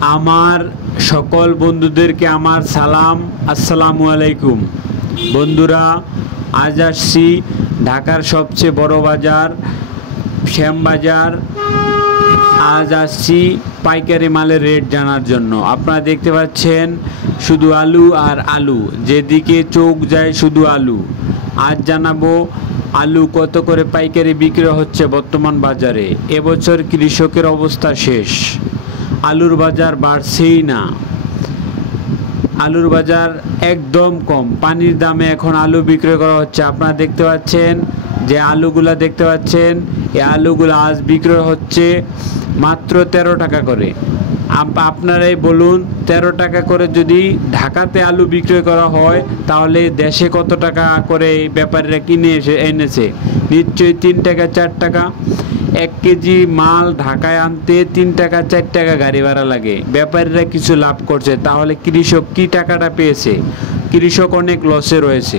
আমার সকল বন্ধুদেরকে আমার সালাম, আসসালামু আলাইকুম। বন্ধুরা, আজ আসছি ঢাকার সবচেয়ে বড় বাজার শ্যামবাজার। আজ আসছি পাইকারি মালের রেট জানার জন্য। আপনারা দেখতে পাচ্ছেন শুধু আলু আর আলু, যেদিকে চোখ যায় শুধু আলু। আজ জানাবো আলু কত করে পাইকারি বিক্রি হচ্ছে বর্তমান বাজারে। এবছর কৃষকের অবস্থা শেষ, আলুর বাজার বাড়ছেই না। আলুর বাজার একদম কম, পানির দামে এখন আলু বিক্রি করা হচ্ছে। আপনারা দেখতে পাচ্ছেন যে আলুগুলা দেখতে পাচ্ছেন, এই আলুগুলো আজ বিক্রি হচ্ছে মাত্র 13 টাকা করে। আপনারাই বলুন, 13 টাকা করে যদি ঢাকাতে আলু বিক্রি করা হয় তাহলে দেশে কত টাকা করে ব্যাপারীরা কিনে এনেছে? নিশ্চয়ই 3 টাকা 4 টাকা। 1 কেজি মাল ঢাকায় আনতে 3 টাকা 4 টাকা গাড়ি ভাড়া লাগে। ব্যাপারীরা কিছু লাভ করছে, তাহলে কৃষক কি টাকাটা পেয়েছে? কৃষক অনেক লসে রয়েছে।